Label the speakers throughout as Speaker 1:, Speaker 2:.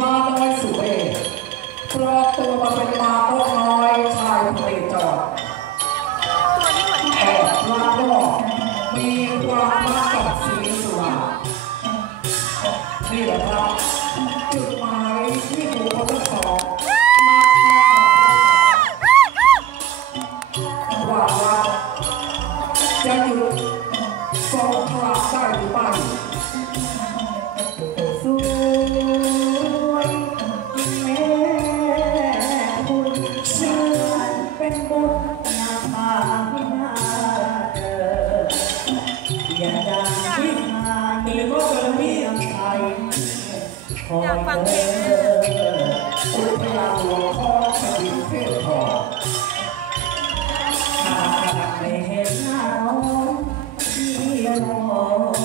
Speaker 1: มาน้อยสุเอกปลอกตัวมาเป็นมาโมกน้อยชายทะเลจอด
Speaker 2: ตัวนี้เหมือนแพ
Speaker 1: แอบลากอมีความรักกับสีสว่านี่แหละครับ อย่าได้
Speaker 3: ที่มา
Speaker 1: หรือว่าเบอร์นี่
Speaker 3: ไทยคอย
Speaker 2: อยากฟังเพลง
Speaker 3: เธ
Speaker 2: เนี่ย
Speaker 3: อ
Speaker 1: อุทยาหลวงพ่อแผ่นดินเทพทอง
Speaker 3: หากไม่เห็นหน้าน้องที่รอ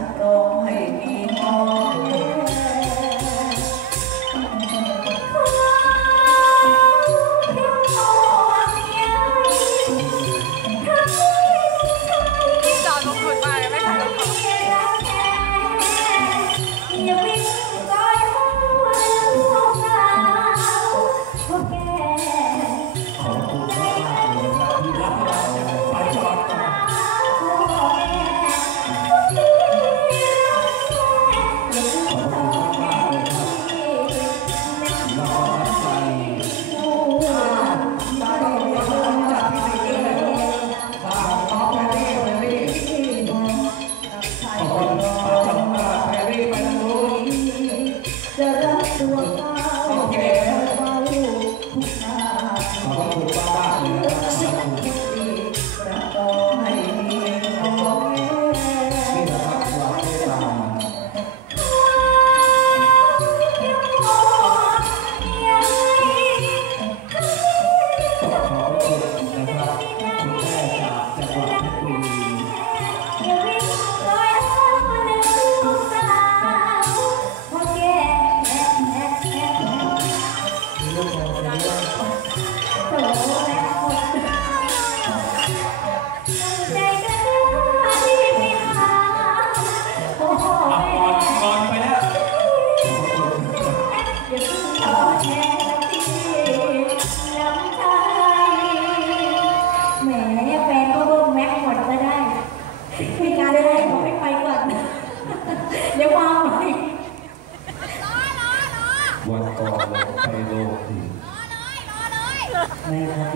Speaker 3: อ
Speaker 4: ง
Speaker 3: รั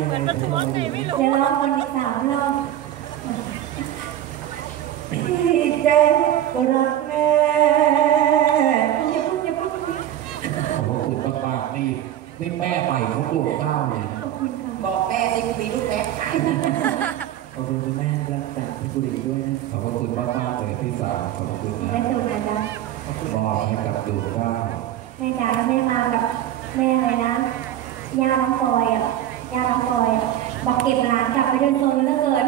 Speaker 3: เหมือ
Speaker 2: นมั
Speaker 1: น
Speaker 4: โพ
Speaker 2: สต์ไงไม่รู้
Speaker 4: เดี๋ยวรอคนอีกสามรอบ
Speaker 3: พี่แจ๊ครักแม่
Speaker 4: อย่าพิ่งอย่าพิ่ง
Speaker 1: ขอบคุณมากๆนี่นี่แม่ใหม่เขาปลูกข้าวเลยนะ
Speaker 4: ขอบคุณค่ะ
Speaker 5: บอกแม่สิมีลูกแม่ขาย
Speaker 3: ขอบคุณคุณแม่รักจากพี่บุรีด้วยนะ
Speaker 1: ขอบคุณมากๆเลยพี่สาวขอบคุณนะ
Speaker 4: แม่ตูนนะจ๊ะ
Speaker 1: มอบให้กับดูข้าว
Speaker 4: แม่จ๋าแม่มากับแม่อะไรนะย่าน้องปอยอะ ยาน้องปอยบอกเก็บหลานกลับไปเดินโซนเหลือเกิน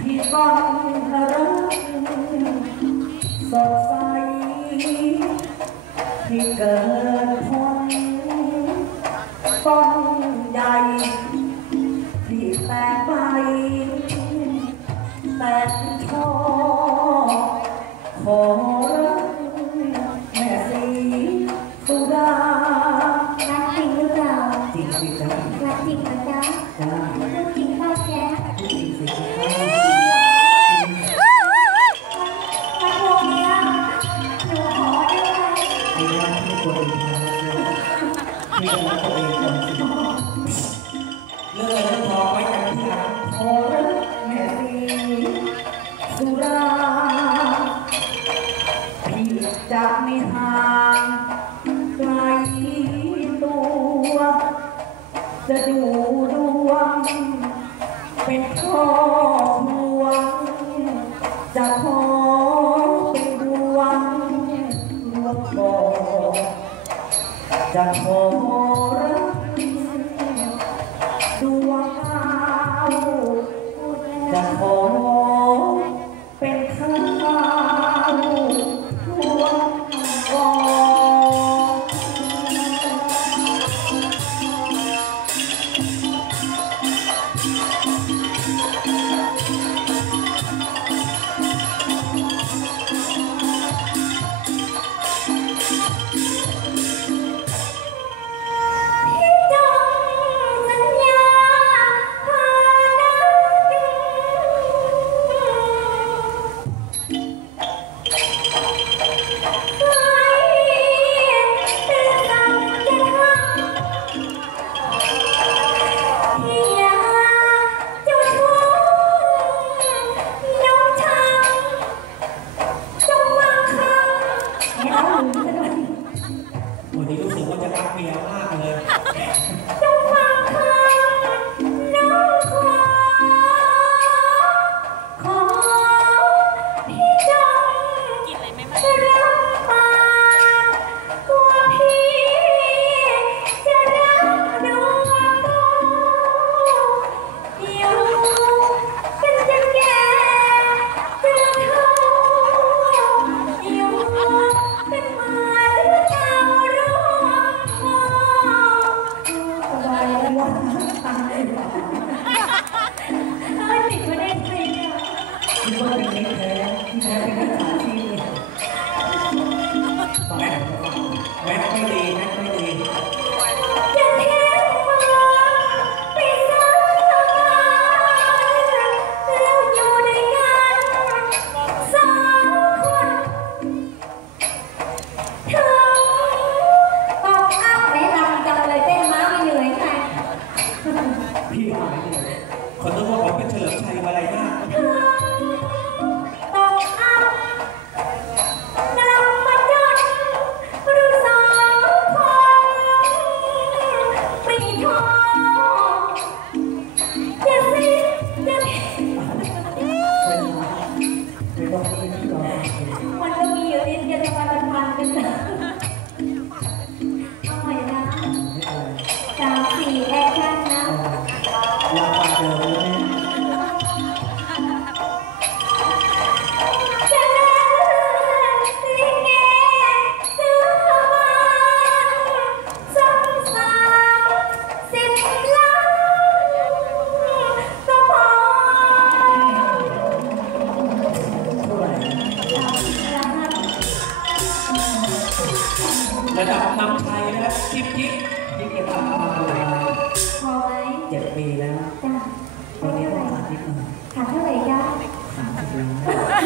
Speaker 5: ที่
Speaker 3: ซ่อ
Speaker 2: นรักสดใสที่เกิด
Speaker 3: เลื่อนแล้
Speaker 2: วพอ
Speaker 6: ไว้กันที่
Speaker 2: พอแล้วแม่สีสุราพี่จะไม่ห่างไกลตัว จะดูดวง เป็นครอบครัวจะคอ Oh. Mẹ, mẹ quý vị, นำ
Speaker 3: ชัย
Speaker 6: นะ
Speaker 3: ครัลิปบจิ๊บ
Speaker 2: จิ๊บเก็
Speaker 3: บค
Speaker 6: วาม
Speaker 3: ความ
Speaker 2: รั
Speaker 3: งพอ
Speaker 2: ไหมเจ็ดปีแล้ว
Speaker 3: จ้ะ
Speaker 2: ตอนนี้ต้องขาดนิดหน่อ
Speaker 3: ขาดเท่าไหร่ยะ
Speaker 2: สามสิบล้าน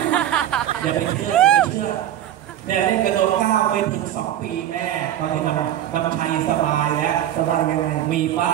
Speaker 6: อย่าไปเชื่ออย่าไปเชื่อแนี่ยเล่นกระโดดก้าวไปถึงสองปีแม่ตอนนี้นำทำชัยสบายแล้ว
Speaker 2: สบายยังไง
Speaker 6: มีป้า